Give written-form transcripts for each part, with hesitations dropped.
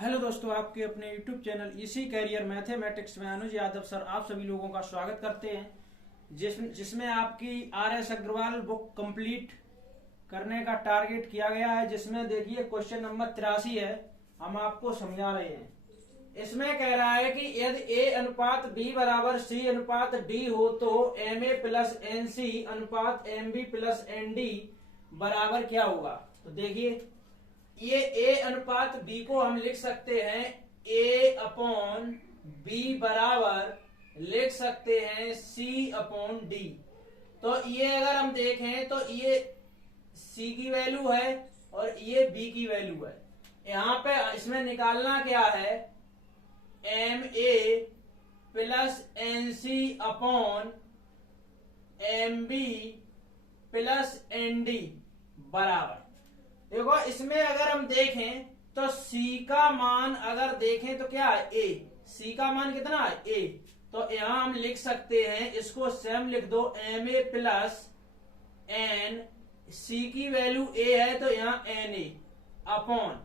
Hello दोस्तों, आपके अपने YouTube चैनल इसी कैरियर मैथमेटिक्स में अनुज यादव सर आप सभी लोगों का स्वागत करते हैं जिसमें आपकी RS अग्रवाल बुक कंप्लीट करने का टारगेट किया गया है। जिसमें देखिए क्वेश्चन नंबर 83 है, हम आपको समझा रहे हैं। इसमें कह रहा है कि यदि A अनुपात B बराबर C अनुपात D हो तो MA प्लस NC अनुपात MB प्लस ND बराबर क्या होगा। तो देखिए ये A अनुपात B को हम लिख सकते हैं A अपॉन B बराबर लिख सकते हैं C अपॉन D। तो ये अगर हम देखें तो ये C की वैल्यू है और ये B की वैल्यू है। यहाँ पे इसमें निकालना क्या है, MA plus NC upon MB plus ND बराबर। देखो इसमें अगर हम देखें तो C का मान अगर देखें तो क्या है A, C का मान कितना है A। तो यहां हम लिख सकते हैं, इसको सेम लिख दो MA प्लस N, C की वैल्यू A है तो यहां NA अपॉन,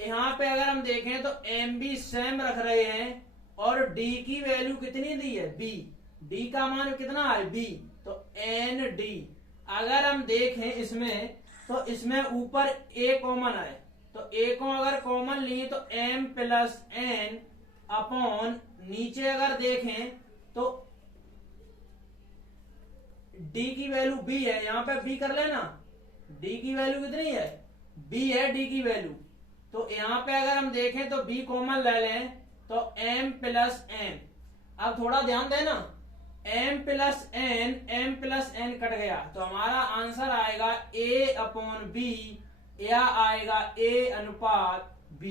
यहां पे अगर हम देखें तो MB सेम रख रहे हैं और D की वैल्यू कितनी दी है B, D का मान कितना है B, तो ND। अगर हम देखें इसमें तो इसमें ऊपर A कॉमन है, तो A को अगर कॉमन लिए तो M प्लस N अपॉन, नीचे अगर देखें तो D की वैल्यू B है, यहां पे B कर लेना, D की वैल्यू कितनी है B है D की वैल्यू। तो यहां पे अगर हम देखें तो B कॉमन ले लें तो M प्लस N। अब थोड़ा ध्यान देना, M प्लस N कट गया तो हमारा आंसर आएगा A अपॉन B या आएगा A अनुपात B।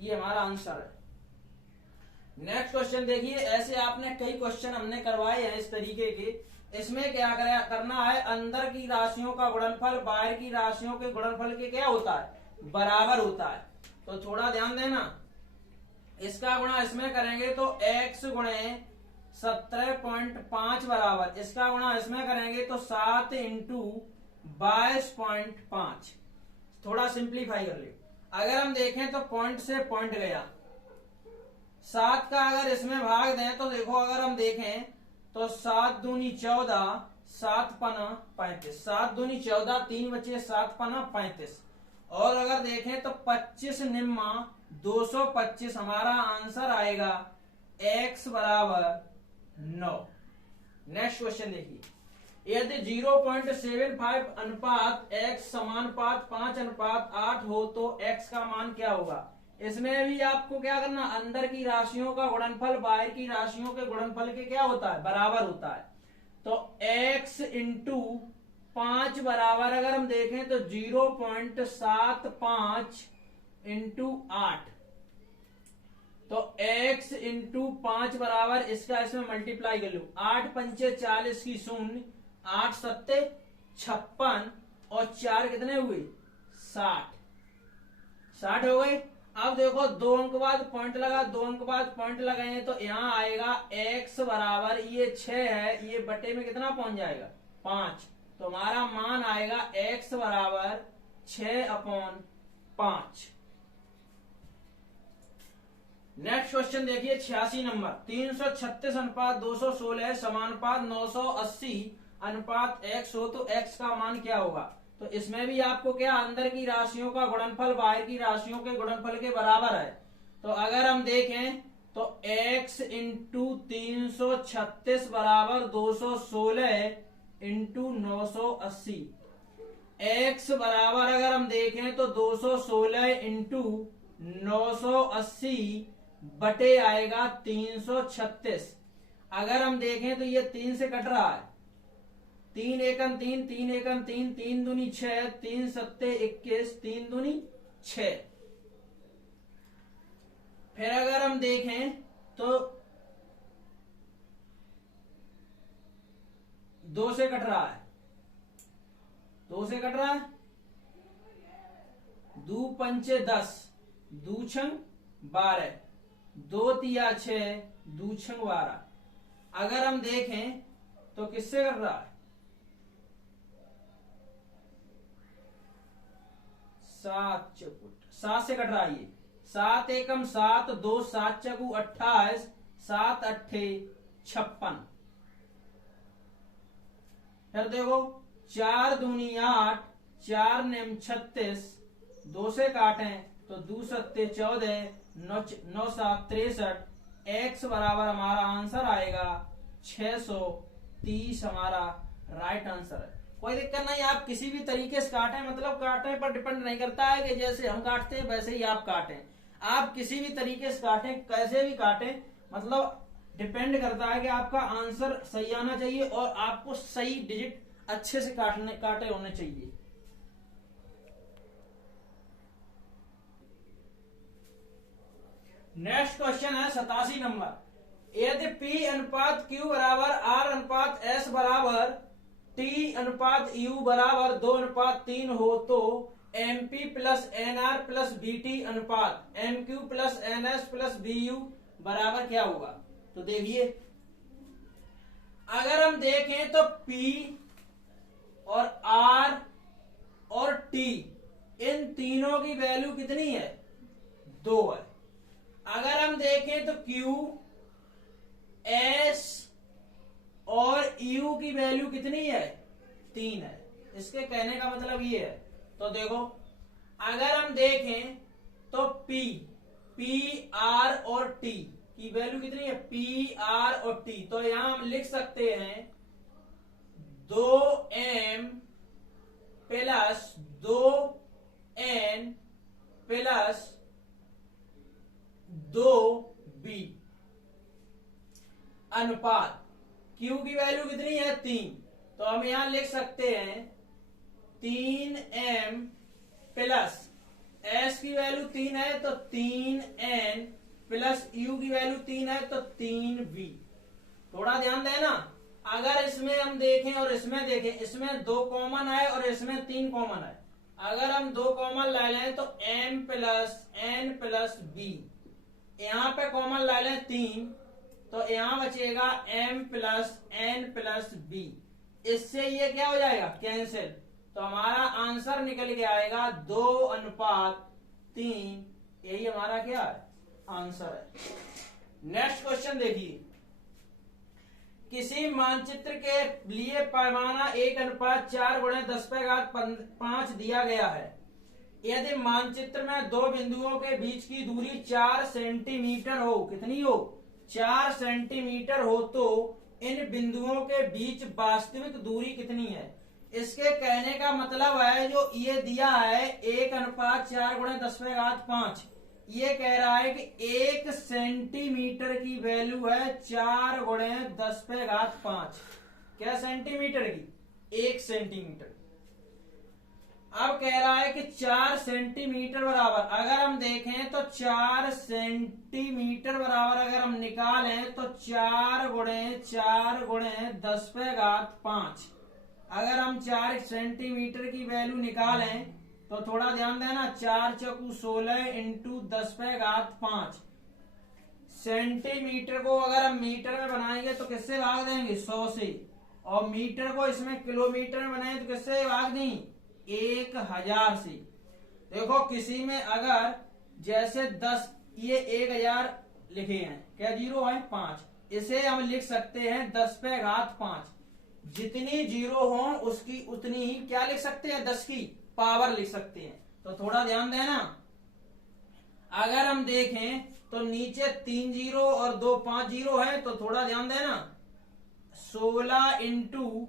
ये हमारा आंसर है। नेक्स्ट क्वेश्चन देखिए, ऐसे आपने कई क्वेश्चन हमने करवाए हैं इस तरीके के। इसमें क्या करना है, अंदर की राशियों का गुणनफल बाहर की राशियों के गुणनफल के क्या होता है, बराबर होता है। तो थोड़ा ध्यान देना, इसका गुणा इसमें करेंगे तो x गुणे 17.5 बराबर, इसका गुणा इसमें करेंगे तो 7 इंटू 22.5। थोड़ा सिंप्लीफाई कर ले, अगर हम देखें तो पॉइंट से पॉइंट गया, 7 का अगर इसमें भाग दें तो देखो अगर हम देखें तो 7 दूनी 14, 7 पना 35, 7 दूनी 14, 3 बचे 7 पना 35। और अगर देखें तो 25 निम्मा 225, हमारा आंसर आएगा x बराबर 9। नेक्स्ट क्वेश्चन देखिए, यदि 0.75 अनुपात x समानुपात 5 अनुपात 8 हो तो x का मान क्या होगा। इसमें भी आपको क्या करना, अंदर की राशियों का गुणनफल बाहर की राशियों के गुणनफल के क्या होता है, बराबर होता है। तो x इंटू 5 बराबर अगर हम देखें तो 0.75 इंटू 8, तो x इंटू 5 बराबर इसका इसमें मल्टीप्लाई कर लो, 8 पंचे 40 की 0, 8 सत्ते 56 और 4 कितने हुए 60 हो गए। अब देखो 2 अंक बाद पॉइंट लगा, 2 अंक बाद पॉइंट लगाए तो यहां आएगा x बराबर, ये 6 है, ये बटे में कितना पहुंच जाएगा 5। तो हमारा मान आएगा x बराबर 6 अपॉन 5। नेक्स्ट क्वेश्चन देखिए 86 नंबर, 336 अनुपात 216 समानुपात 980 अनुपात x हो तो x का मान क्या होगा। तो इसमें भी आपको क्या, अंदर की राशियों का गुणनफल बाहर की राशियों के गुणनफल के बराबर है। तो अगर हम देखें तो x इंटू 336 बराबर 216 इंटू 980, x बराबर अगर हम देखें तो 216 इंटू 980 बटे आएगा 336। अगर हम देखें तो ये 3 से कट रहा है, 3 एकम 3, 3 एकम 3, 3 दूनी 6, 3 सत्ते 21, 3 दूनी 6। फिर अगर हम देखें तो 2 से कट रहा है, 2 से कट रहा है, 2 पंचे 10, 2 छंग 12, 2 तिया 6, 2 छंग 12। अगर हम देखें तो किससे कट रहा है, 7 से कट रहा है, ये 7 एकम 7, 2 7 चकू 28, 7 अट्ठे 56। फिर देखो 4 दूनी 8, 4 नेम 36, 2 से काटें तो 2 सत्ते 14, 9 7 63। एक्स बराबर हमारा आंसर आएगा 630 हमारा राइट आंसर है। कोई दिक्कत नहीं, आप किसी भी तरीके से काटें, मतलब काटने पर डिपेंड नहीं करता है कि जैसे हम काटते हैं वैसे ही आप काटें। आप किसी भी तरीके से काटें, कैसे भी काटें, मतलब डिपेंड करता है कि आपका आंसर सही आना चाहिए और आपको सही डिजिट अच्छे से काटे होने चाहिए। नेक्स्ट क्वेश्चन है 87 नंबर। यदि P अनुपात Q बराबर R अनुपात S बराबर T अनुपात U बराबर 2:3 हो तो MP plus NR plus BT अनुपात MQ plus NS plus BU बराबर क्या होगा? तो देखिए, अगर हम देखें तो P और R और T इन तीनों की वैल्यू कितनी है? 2 है। अगर हम देखें तो Q, S और U की वैल्यू कितनी है? 3 है। इसके कहने का मतलब ये है, तो देखो अगर हम देखें तो P, R और T की वैल्यू कितनी है? P, R और T, तो यहां हम लिख सकते हैं 2M plus 2N plus 2B अनुपात Q की वैल्यू कितनी है? 3, तो हम यहां लिख सकते हैं 3M प्लस S की वैल्यू 3 है तो 3N प्लस U की वैल्यू 3 है तो 3B। थोड़ा ध्यान देना, अगर इसमें हम देखें और इसमें देखें, इसमें 2 कॉमन है और इसमें 3 कॉमन है। अगर हम 2 कॉमन ले लें तो M plus N plus B, यहां पे कॉमन ले लें 3, तो यहां बचेगा M plus N plus B। इससे ये क्या हो जाएगा? कैंसिल। तो हमारा आंसर निकल के आएगा 2:3। यही हमारा क्या है? आंसर है। नेक्स्ट क्वेश्चन देखिए, किसी मानचित्र के लिए पैमाना 1:4 × 10⁵ दिया गया है। यदि मानचित्र में 2 बिंदुओं के बीच की दूरी 4 सेंटीमीटर हो, कितनी हो? 4 सेंटीमीटर हो तो इन बिंदुओं के बीच वास्तविक दूरी कितनी है? इसके कहने का मतलब है, जो ये दिया है 1:4 × 10⁵, ये कह रहा है कि 1 सेंटीमीटर की वैल्यू है 4 × 10⁵। क्या सेंटीमीटर की? 1 सेंटीमीटर। अब कह रहा है कि 4 सेंटीमीटर बराबर, अगर हम देखें तो 4 सेंटीमीटर बराबर अगर हम निकालें तो 4 × 4 × 10⁵। अगर हम 4 सेंटीमीटर की वैल्यू निकालें तो थोड़ा ध्यान देना, 4 चकू 16 × 10⁵। सेंटीमीटर को अगर हम मीटर में बनाएंगे तो किससे भाग देंगे? 100 से। और मीटर को इसमें किलोमीटर में बनाएंगे तो किससे भाग देंगे? 1000 से। देखो किसी में अगर जैसे 10, ये 1000 लिखे हैं, क्या 0 है? 5, इसे हम लिख सकते हैं 10⁵। जितनी 0 हो उसकी उतनी ही क्या लिख सकते हैं? 10 की पावर लिख सकते हैं। तो थोड़ा ध्यान देना, अगर हम देखें तो नीचे 3 0 और 2 5 0 है, तो थोड़ा ध्यान देना, 16 ×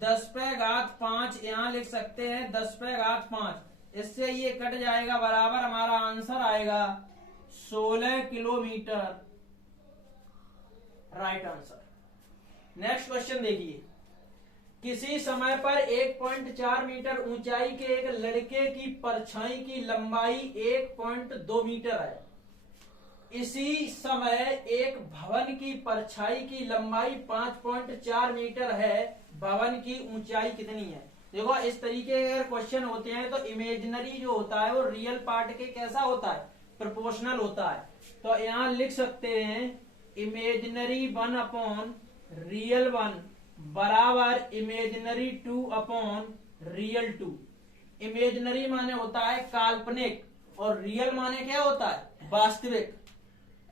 10⁵ यहां लिख सकते हैं 10⁵। इससे ये कट जाएगा, बराबर हमारा आंसर आएगा 16 kilometre. Right answer. Next question देखिए, किसी समय पर 1.4 मीटर ऊंचाई के एक लड़के की परछाई की लंबाई 1.2 मीटर है। इसी समय एक भवन की परछाई की लंबाई 5.4 मीटर है। भवन की ऊंचाई कितनी है? देखो इस तरीके के अगर क्वेश्चन होते हैं तो इमेजिनरी जो होता है वो रियल पार्ट के कैसा होता है? प्रोपोर्शनल होता है। तो यहां लिख सकते हैं इमेजिनरी 1 अपॉन रियल 1 बराबर इमेजिनरी 2 अपॉन रियल 2। इमेजिनरी माने होता है काल्पनिक और रियल माने क्या होता है? वास्तविक,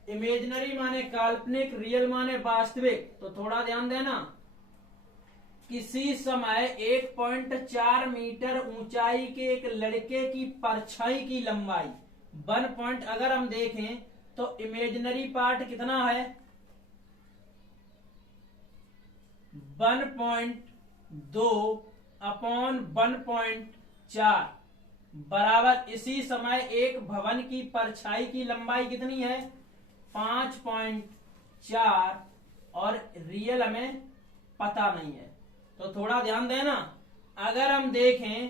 इमेजिनरी माने काल्पनिक, रियल माने वास्तविक। तो थोड़ा ध्यान देना, किसी समय 1.4 मीटर ऊंचाई के एक लड़के की परछाई की लंबाई 1 पॉइंट, अगर हम देखें तो इमेजिनरी पार्ट कितना है 1.2 अपॉन 1.4 बराबर, इसी समय एक भवन की परछाई की लंबाई कितनी है 5.4 और रियल हमें पता नहीं है। तो थोड़ा ध्यान देना, अगर हम देखें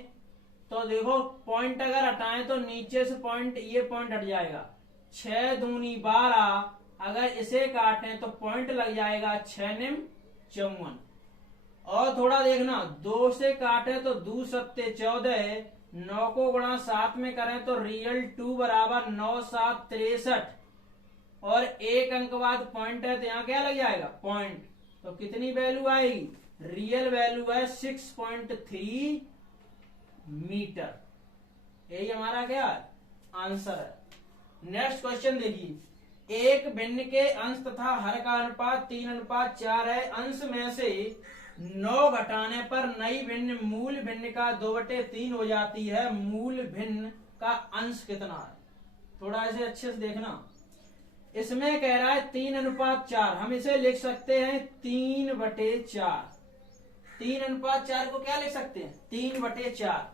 तो देखो पॉइंट अगर हटाएं तो नीचे से पॉइंट, ये पॉइंट हट जाएगा, 6 दूनी 12, अगर इसे काटें तो पॉइंट लग जाएगा 6 निम 54। और थोड़ा देखना, 2 से काटे तो 2 सत्ते 14, 9 को गुणा 7 में करें तो रियल 2 बराबर 9 7 63, और एक अंक बाद पॉइंट है तो यहाँ क्या लग जाएगा पॉइंट। तो कितनी वैल्यू आएगी, रियल वैल्यू है 6.3 मीटर। यही हमारा क्या है आंसर है। नेक्स्ट क्वेश्चन देखिए, एक भिन्न के अंश तथा हर का अनुपात 3:4 है। अंश में से 9 घटाने पर नई भिन्न मूल भिन्न का 2/3 हो जाती है। मूल भिन्न का अंश कितना है, थोड़ा ऐसे अच्छे से देखना। इसमें कह रहा है 3:4, हम इसे लिख सकते हैं 3/4। 3:4 को क्या लिख सकते हैं 3/4।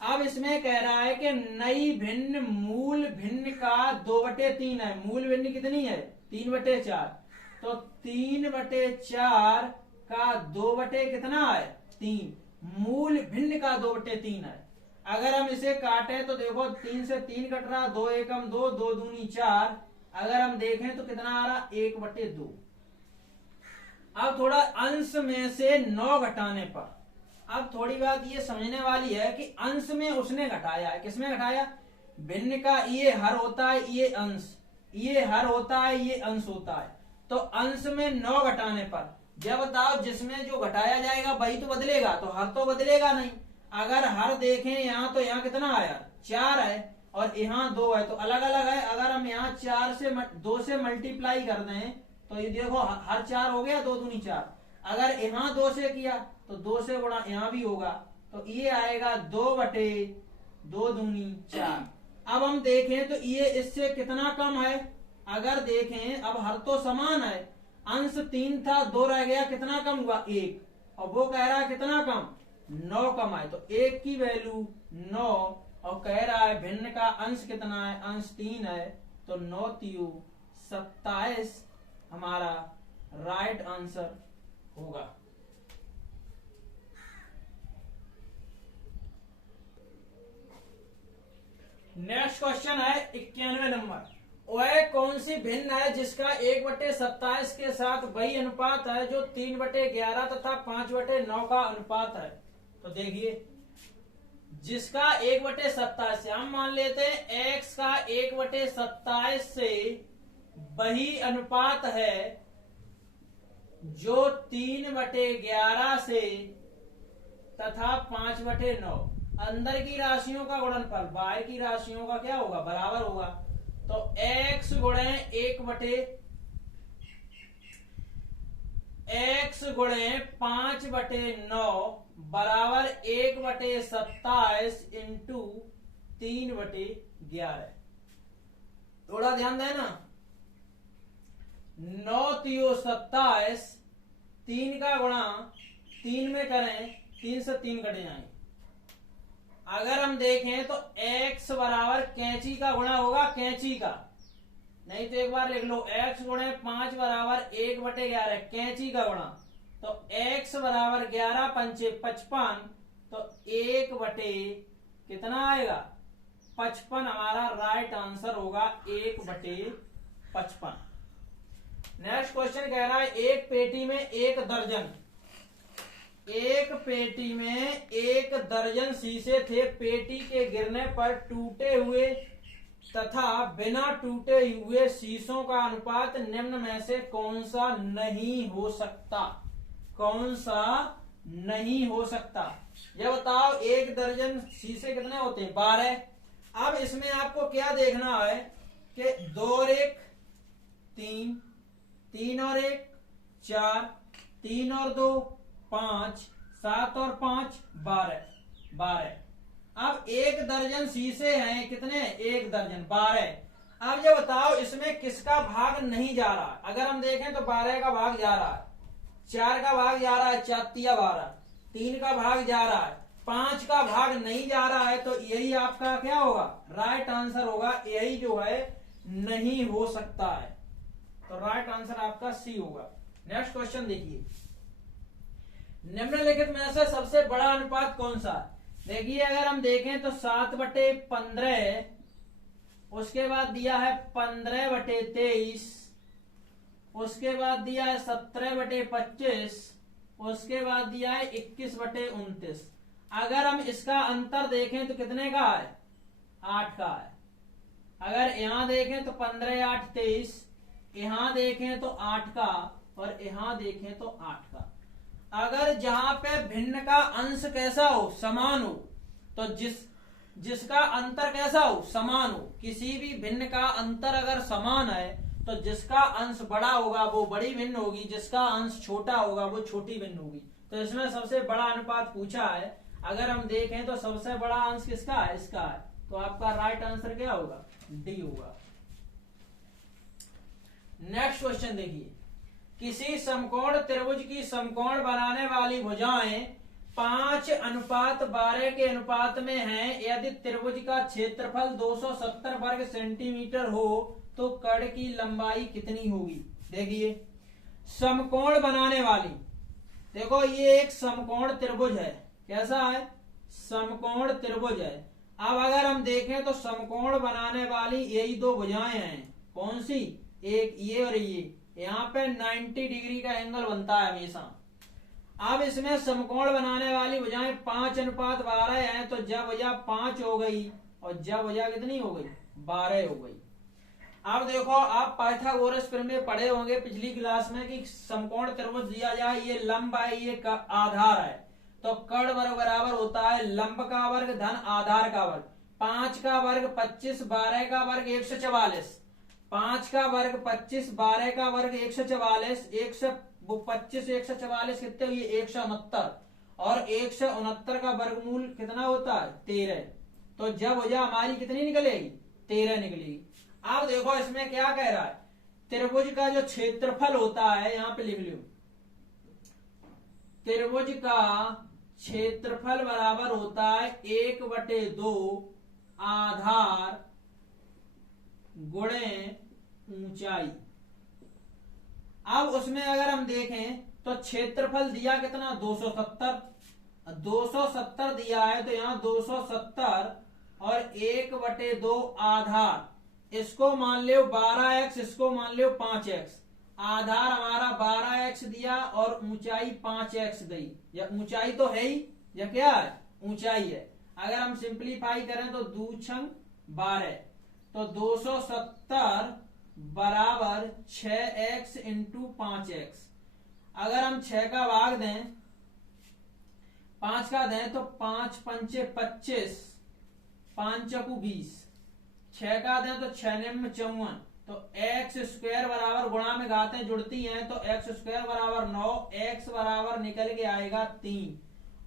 अब इसमें कह रहा है कि नई भिन्न मूल भिन्न का 2/3 है। मूल भिन्न कितनी है 3/4, तो 3/4 का 2 कितना है 3, मूल भिन्न का 2/3 है। अगर हम इसे काटें तो देखो 3 से 3 कट रहा, 2 एकम 2, 2 दूनी 4, अगर हम देखें तो कितना आ रहा 1/2। अब थोड़ा अंश में से 9 घटाने पर, अब थोड़ी बात ये समझने वाली है कि अंश में उसने घटाया है, किसमें घटाया, भिन्न का ये हर होता है, ये अंश, ये हर होता है, ये अंश होता है। तो अंश में 9 घटाने पर, जब बताओ जिसमें जो घटाया जाएगा वही तो बदलेगा, तो हर तो बदलेगा नहीं। अगर हर देखें यहाँ तो यहाँ कितना आया 4 है और यहाँ 2 है, तो अलग अलग है। अगर हम यहाँ 2 से मल्टीप्लाई कर दें तो ये देखो हर 4 हो गया, 2 दूनी 4। अगर यहाँ 2 से किया तो 2 से गुणा यहाँ भी होगा, तो ये आएगा 2/2 दूनी 4। अब हम देखें तो ये इससे कितना कम है, अगर देखें अब हर तो समान है, अंश 3 था 2 रह गया, कितना कम हुआ 1, और वो कह रहा है कितना कम 9 कम है, तो 1 की वैल्यू 9, और कह रहा है भिन्न का अंश कितना है, अंश 3 है, तो 9 3 27 हमारा राइट आंसर होगा। नेक्स्ट क्वेश्चन है 91 नंबर, वह कौन सी भिन्न है जिसका 1/27 के साथ वही अनुपात है जो 3/11 तथा 5/9 का अनुपात है। तो देखिए, जिसका 1/27 से हम मान लेते हैं x का 1/27 से वही अनुपात है जो 3/11 से तथा 5/9, अंदर की राशियों का गुणनफल बाहर की राशियों का क्या होगा बराबर होगा। तो x गुणे 5/9 बराबर 1/27 इंटू 3/11। थोड़ा ध्यान देना, 9 3 27, 3 का गुणा 3 में करें 3 से 3 कट जाएंगे। अगर हम देखें तो x बराबर कैंची का गुणा होगा, कैंची का, नहीं तो एक बार लिख लो x गुणे 5 बराबर 1/11 कैंची का गुणा, तो x बराबर 11 पंचे 55, तो 1/कितना आएगा 55 हमारा राइट आंसर होगा 1/55। नेक्स्ट क्वेश्चन कह रहा है एक पेटी में 1 दर्जन शीशे थे। पेटी के गिरने पर टूटे हुए तथा बिना टूटे हुए शीशों का अनुपात निम्न में से कौन सा नहीं हो सकता, कौन सा नहीं हो सकता। ये बताओ 1 दर्जन शीशे कितने होते हैं 12। अब इसमें आपको क्या देखना है कि 2 और 1 3, 3 और 1 4, 3 और 2 5, 7 और 5 12। अब 1 दर्जन शीशे हैं, कितने? 1 दर्जन 12। अब ये बताओ इसमें किसका भाग नहीं जा रहा है? अगर हम देखें तो 12 का भाग जा रहा है, 4 का भाग जा रहा है, 4 12, 3 का भाग जा रहा है, 5 का भाग नहीं जा रहा है, तो यही आपका क्या होगा? राइट आंसर होगा। यही जो है नहीं हो सकता है, तो राइट आंसर आपका सी होगा। नेक्स्ट क्वेश्चन देखिए, निम्नलिखित में से सबसे बड़ा अनुपात कौन सा है? देखिए अगर हम देखें तो 7/15, उसके बाद दिया है 15/23, उसके बाद दिया है 17/25, उसके बाद दिया है 21/29। अगर हम इसका अंतर देखें तो कितने का है? 8 का है। अगर यहां देखें तो 15 8 23, यहां देखें तो 8 का, और यहां देखें तो 8 का। अगर जहां पे भिन्न का अंश कैसा हो? समान हो, तो जिसका अंतर कैसा हो? समान हो। किसी भी भिन्न का अंतर अगर समान है तो जिसका अंश बड़ा होगा वो बड़ी भिन्न होगी, जिसका अंश छोटा होगा वो छोटी भिन्न होगी। तो इसमें सबसे बड़ा अनुपात पूछा है। अगर हम देखें तो सबसे बड़ा अंश किसका है? इसका है। तो आपका राइट आंसर क्या होगा? डी होगा। नेक्स्ट क्वेश्चन देखिए, किसी समकोण त्रिभुज की समकोण बनाने वाली भुजाएं 5:12 के अनुपात में हैं। यदि त्रिभुज का क्षेत्रफल 270 वर्ग सेंटीमीटर हो तो कड़ की लंबाई कितनी होगी? देखिए समकोण बनाने वाली, देखो ये एक समकोण त्रिभुज है। कैसा है? समकोण त्रिभुज है। अब अगर हम देखें तो समकोण बनाने वाली यही दो भुजाएं हैं। कौन सी? एक ये और ये। यहाँ पे 90 डिग्री का एंगल बनता है हमेशा। अब इसमें समकोण बनाने वाली भुजाएं 5:12 हैं, तो जब भुजा 5 हो गई और जब भुजा कितनी हो गई? 12 हो गई। अब देखो आप पाइथागोरस प्रमेय पढ़े होंगे पिछली क्लास में कि समकोण त्रिभुज दिया जाए, ये लंब है, ये आधार है, तो कर्ण वर्ग बराबर होता है लंब का वर्ग धन आधार का वर्ग। 5 का वर्ग 25, 12 का वर्ग 144, 5 का वर्ग 25, 12 का वर्ग 144, 125 144 कितने हुए? 169, और 169 का वर्गमूल कितना होता है? 13। तो जब भुजा हमारी कितनी निकलेगी? 13 निकलेगी। अब देखो इसमें क्या कह रहा है? त्रिभुज का जो क्षेत्रफल होता है, यहां पे लिख लो, त्रिभुज का क्षेत्रफल बराबर होता है 1/2 आधार गुणे ऊंचाई। अब उसमें अगर हम देखें तो क्षेत्रफल दिया कितना? 270, 270 दिया है, तो यहां 270 और 1/2 आधार, इसको मान लो 12x, इसको मान लो 5x। आधार हमारा 12x दिया और ऊंचाई 5x दी। या ऊंचाई तो है ही, या क्या है? ऊंचाई है। अगर हम सिंप्लीफाई करें तो 2 × 12, तो 270 बराबर 6x × 5x। अगर हम 6 का भाग दें, 5 का दें तो 5 पंचे 25, 5 चकू 20, 6 का दें तो 6 9 54, तो x² बराबर गुणा में घातें जुड़ती हैं, तो x² बराबर 9, x बराबर निकल के आएगा 3।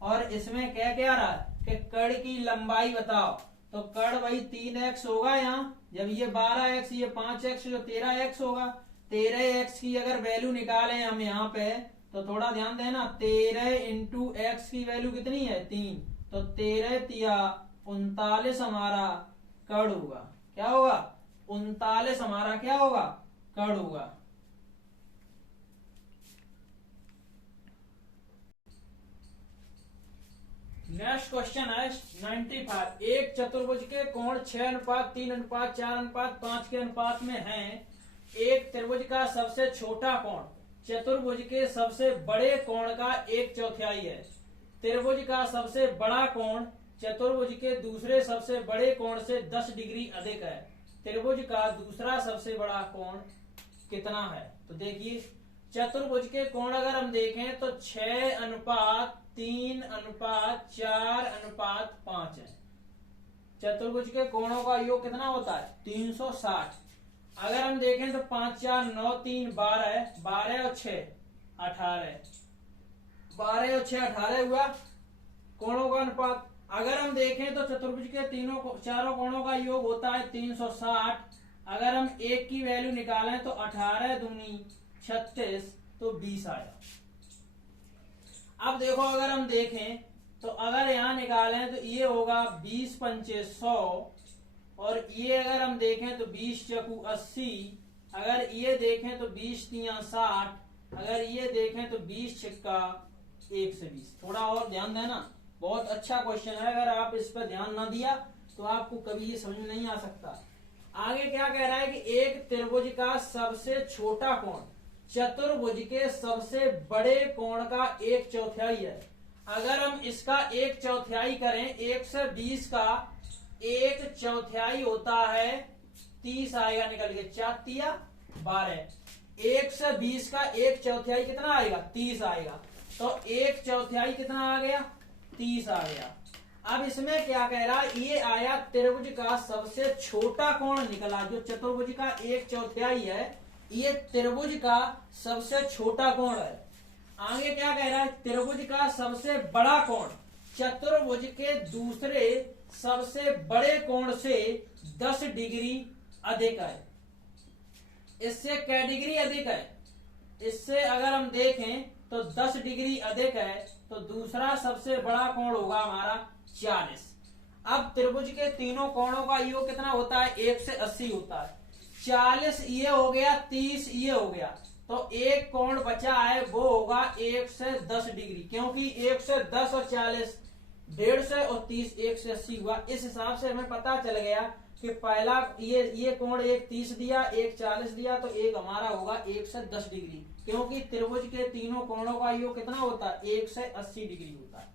और इसमें क्या कह रहा है कि कड़ की लंबाई बताओ, तो कड़ वही 3x होगा। यहाँ जब ये 12x, ये 5x, जो 13x होगा। 13x की अगर वैल्यू निकालें हम यहाँ पे, तो थोड़ा ध्यान देना, 13 × x की वैल्यू कितनी है? 3, तो 13 तिया 39 हमारा कड़ होगा। क्या होगा? 39 हमारा क्या होगा? कड़ होगा। नेक्स्ट क्वेश्चन है 95। एक चतुर्भुज के कोण 6:3:4:5 के अनुपात में हैं। एक त्रिभुज का सबसे छोटा कोण चतुर्भुज के सबसे बड़े कोण का 1/4 है। त्रिभुज का सबसे बड़ा कोण चतुर्भुज के दूसरे सबसे बड़े कोण से 10 डिग्री अधिक है। त्रिभुज का दूसरा सबसे बड़ा कोण कितना है? तो देखिए चतुर्भुज के कोण अगर हम देखें तो 6:3:4:5 है। चतुर्भुज के कोणों का योग कितना होता है? 360। अगर हम देखें तो 5 4 9 3 12, 12 और 6 18, 12 और 6 18 हुआ कोणों का अनुपात। अगर हम देखें तो चतुर्भुज के चारों कोणों का योग होता है 360। अगर हम एक की वैल्यू निकालें तो 18 दूनी 36, तो 20 आया। अब देखो अगर हम देखें तो अगर यहां निकालें तो ये होगा 20 पंचे 100, और ये अगर हम देखें तो 20 चकू 80, अगर ये देखें तो 20 तिया 60, अगर ये देखें तो 20 छिक्का 120। थोड़ा और ध्यान देना, बहुत अच्छा क्वेश्चन है, अगर आप इस पर ध्यान ना दिया तो आपको कभी ये समझ में नहीं आ सकता। आगे क्या कह रहा है कि एक त्रिभुज का सबसे छोटा कोण चतुर्भुज के सबसे बड़े कोण का 1/4 है। अगर हम इसका 1/4 करें, 1 से 20 का 1/4 होता है 30 आएगा निकल के, 4 तिया 12। 1 से 20 का 1/4 कितना आएगा? 30 आएगा। तो 1/4 कितना आ गया? 30 आ गया। अब इसमें क्या कह रहा है, ये आया त्रिभुज का सबसे छोटा कोण निकला, जो चतुर्भुज का 1/4 है, ये त्रिभुज का सबसे छोटा कोण है। आगे क्या कह रहा है, त्रिभुज का सबसे बड़ा कोण चतुर्भुज के दूसरे सबसे बड़े कोण से 10 डिग्री अधिक है। इससे क्या डिग्री अधिक है? इससे अगर हम देखें तो 10 डिग्री अधिक है, तो दूसरा सबसे बड़ा कोण होगा हमारा 40। अब त्रिभुज के तीनों कोणों का योग कितना होता है? 1 से 80 होता है। 40 ये हो गया, 30 ये हो गया, तो एक कोण बचा है वो होगा 1 से 10 डिग्री, क्योंकि 1 से 10 और 40 150 और 30 1 से 80 हुआ। इस हिसाब से हमें पता चल गया कि पहला ये कोण एक 30 दिया, एक 40 दिया, तो एक हमारा होगा 1 से 10 डिग्री, क्योंकि त्रिभुज के तीनों कोणों का योग कितना होता है? 1 से 80 डिग्री होता है।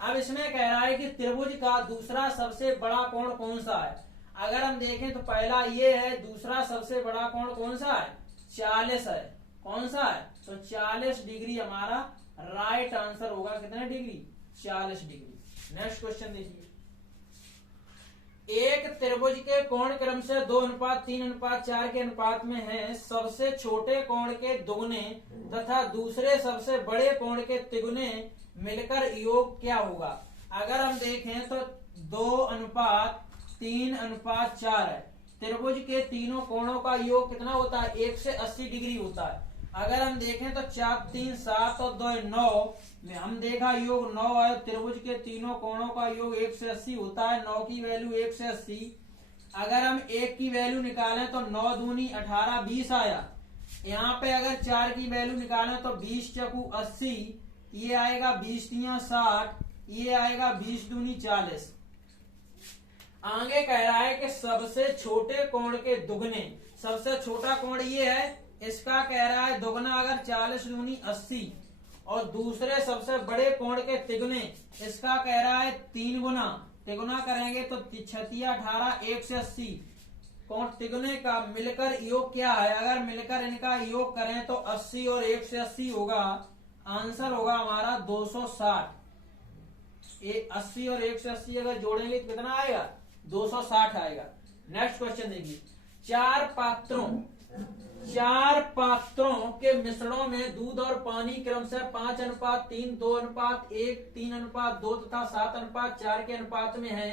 अब इसमें कह रहा है कि त्रिभुज का दूसरा सबसे बड़ा कोण कौन सा है। अगर हम देखें तो पहला ये है, दूसरा सबसे बड़ा कोण कौन सा है? 40 है। कौन सा है? तो 40 डिग्री हमारा राइट आंसर होगा। कितने डिग्री? 40 डिग्री। नेक्स्ट क्वेश्चन देखिए, एक त्रिभुज के कोण क्रम से 2:3:4 के अनुपात में है। सबसे छोटे कोण के दुगने तथा दूसरे सबसे बड़े कोण के तिगुने मिलकर योग क्या होगा। अगर हम देखें तो 2:3:4 है। त्रिभुज के तीनों कोणों का योग कितना होता है? 1 से 80 डिग्री होता है। अगर हम देखें तो 4 3 7 और 2 9 में हम देखा योग 9 है। त्रिभुज के तीनों कोणों का योग 1 से 80 होता है। 9 की वैल्यू 1 से 80। अगर हम 1 की वैल्यू निकालें तो 9 दूनी 18 20 आया। यहाँ पे अगर 4 की वैल्यू निकालें तो 20 चकू 80, ये आएगा 20 तिया 60, ये आएगा 20 दूनी 40। आगे कह रहा है कि सबसे छोटे कोण के दुगने, सबसे छोटा कोण ये है, इसका कह रहा है दुगना अगर 40 दूनी 80, और दूसरे सबसे बड़े कोण के तिगुने, इसका कह रहा है 3 गुना। तिगुना करेंगे तो 6 18 1 से 80। कोण तिगुने का मिलकर योग क्या है? अगर मिलकर इनका योग करें तो 80 और 1 से 80 होगा। आंसर होगा हमारा 260। 80 और 1 से 80 अगर जोड़ेंगे तो कितना आएगा? 260 आएगा। नेक्स्ट क्वेश्चन देखिए, चार पात्रों के मिश्रणों में दूध और पानी क्रम से 5:3, 2:1, 3:2 तथा 7:4 के अनुपात में है।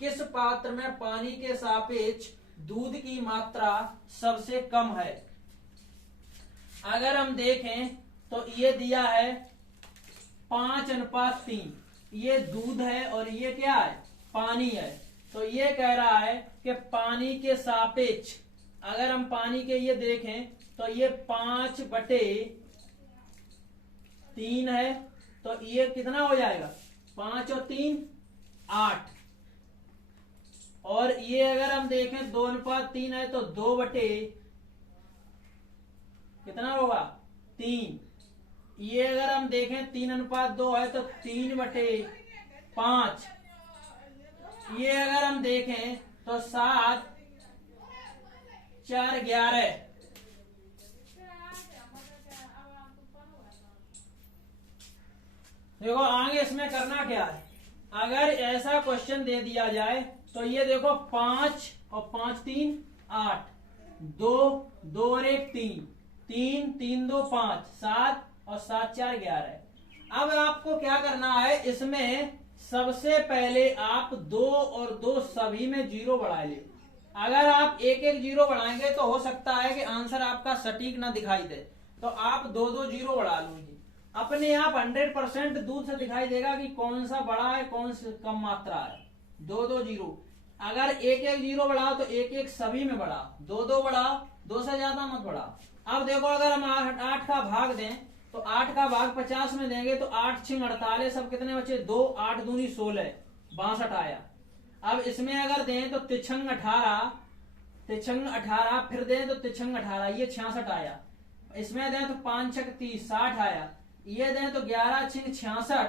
किस पात्र में पानी के सापेक्ष दूध की मात्रा सबसे कम है। अगर हम देखें तो ये दिया है 5:3, ये दूध है और ये क्या है? पानी है। तो ये कह रहा है कि पानी के सापेक्ष, अगर हम पानी के ये देखें तो ये 5/3 है, तो ये कितना हो जाएगा? 5 और 3 8। और ये अगर हम देखें 2:3 है तो 2 कितना होगा? 3। ये अगर हम देखें 3:2 है तो 3/5। ये अगर हम देखें तो 7 4 11। देखो आगे इसमें करना क्या है, अगर ऐसा क्वेश्चन दे दिया जाए तो ये देखो 5 और 5 3 8, 2, 2 और 1 3, 3, 3 2 5, 7 और 7 4 11। अब आपको क्या करना है, इसमें सबसे पहले आप 2 और 2 सभी में 0 बढ़ा ले। अगर आप एक एक 0 बढ़ाएंगे तो हो सकता है कि आंसर आपका सटीक ना दिखाई दे, तो आप 2 2 0 बढ़ा लीजिए। अपने आप 100% दूर से दिखाई देगा कि कौन सा बड़ा है कौन सा कम मात्रा है। 2 2 0। अगर एक एक 0 बढ़ाओ तो एक एक सभी में बढ़ा, 2 2 बढ़ाओ, 2 से ज्यादा मत बढ़ा। अब देखो अगर हम 8 का भाग दें तो 8 का भाग 50 में देंगे तो 8 6 48, अब कितने बचे 2, 8 दूनी 16, 62 आया। अब इसमें अगर दें तो तिछंग 18, फिर दें तो तिछंग 18, ये 66 आया। इसमें दें तो 5 6 30, 60 आया। ये दें तो 11 6 66,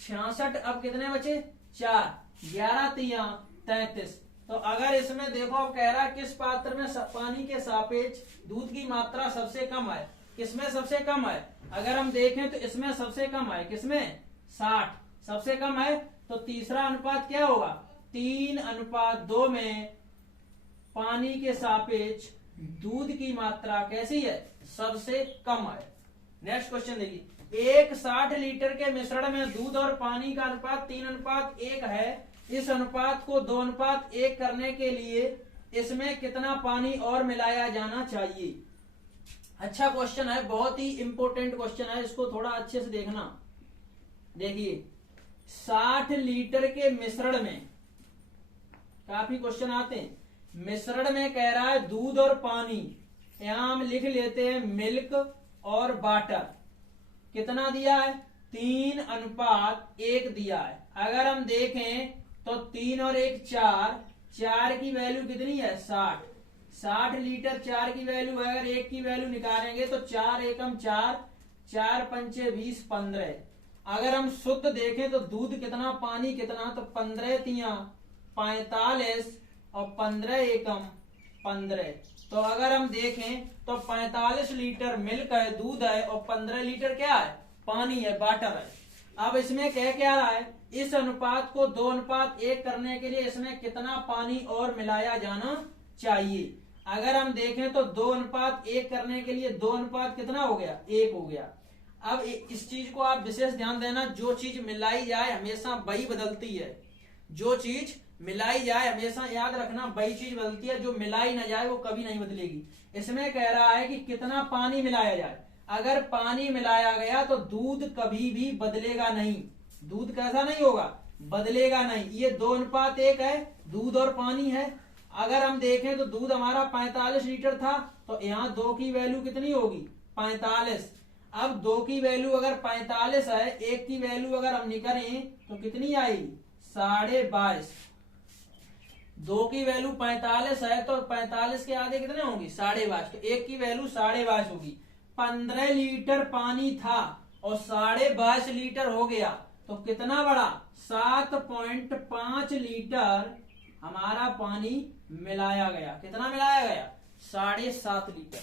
66। अब कितने बचे 4, 11 3 33। तो अगर इसमें देखो अब कह रहा है किस पात्र में पानी के सापेक्ष दूध की मात्रा सबसे कम है, किसमें सबसे कम है। अगर हम देखें तो इसमें सबसे कम है, किसमें 60 सबसे कम है। तो तीसरा अनुपात क्या होगा, 3:2 में पानी के सापेक्ष दूध की मात्रा कैसी है, सबसे कम है। नेक्स्ट क्वेश्चन देखिए, एक 60 लीटर के मिश्रण में दूध और पानी का अनुपात 3:1 है। इस अनुपात को 2:1 करने के लिए इसमें कितना पानी और मिलाया जाना चाहिए। अच्छा क्वेश्चन है, बहुत ही इंपॉर्टेंट क्वेश्चन है, इसको थोड़ा अच्छे से देखना। देखिए 60 लीटर के मिश्रण में काफी क्वेश्चन आते हैं। मिश्रण में कह रहा है दूध और पानी, यहां हम लिख लेते हैं मिल्क और वाटर। कितना दिया है, 3:1 दिया है। अगर हम देखें तो 3 और 1 4, 4 की वैल्यू कितनी है 60, 60 लीटर 4 की वैल्यू है। अगर 1 की वैल्यू निकालेंगे तो 4 एकम 4, 4 पंचे 20 15। अगर हम शुद्ध देखें तो दूध कितना पानी कितना, तो 15 3 45 और 15 एकम 15। तो अगर हम देखें तो 45 लीटर मिल्क है, दूध है, और 15 लीटर क्या है, पानी है, वाटर है। अब इसमें कह क्या रहा है, इस अनुपात को 2:1 करने के लिए इसमें कितना पानी और मिलाया जाना चाहिए। अगर हम देखें तो 2:1 करने के लिए 2 अनुपात कितना हो गया, 1 हो गया। अब इस चीज को आप विशेष ध्यान देना, जो चीज मिलाई जाए हमेशा वही बदलती है। जो चीज मिलाई जाए हमेशा याद रखना वही चीज बदलती है, जो मिलाई ना जाए वो कभी नहीं बदलेगी। इसमें कह रहा है कि कितना पानी मिलाया जाए। अगर पानी मिलाया गया तो दूध कभी भी बदलेगा नहीं, दूध कैसा नहीं होगा, बदलेगा नहीं। ये 2:1 है, दूध और पानी है। अगर हम देखें तो दूध हमारा 45 लीटर था, तो यहाँ 2 की वैल्यू कितनी होगी 45। अब 2 की वैल्यू अगर 45 है, 1 की वैल्यू अगर हम निकालें तो कितनी आएगी 22.5। 2 की वैल्यू 45 है तो 45 के आधे कितने होंगे 22.5, तो 1 की वैल्यू 22.5 होगी। 15 लीटर पानी था और 22.5 लीटर हो गया, तो कितना बढ़ा 7.5 लीटर हमारा पानी मिलाया गया। कितना मिलाया गया 7.5 लीटर।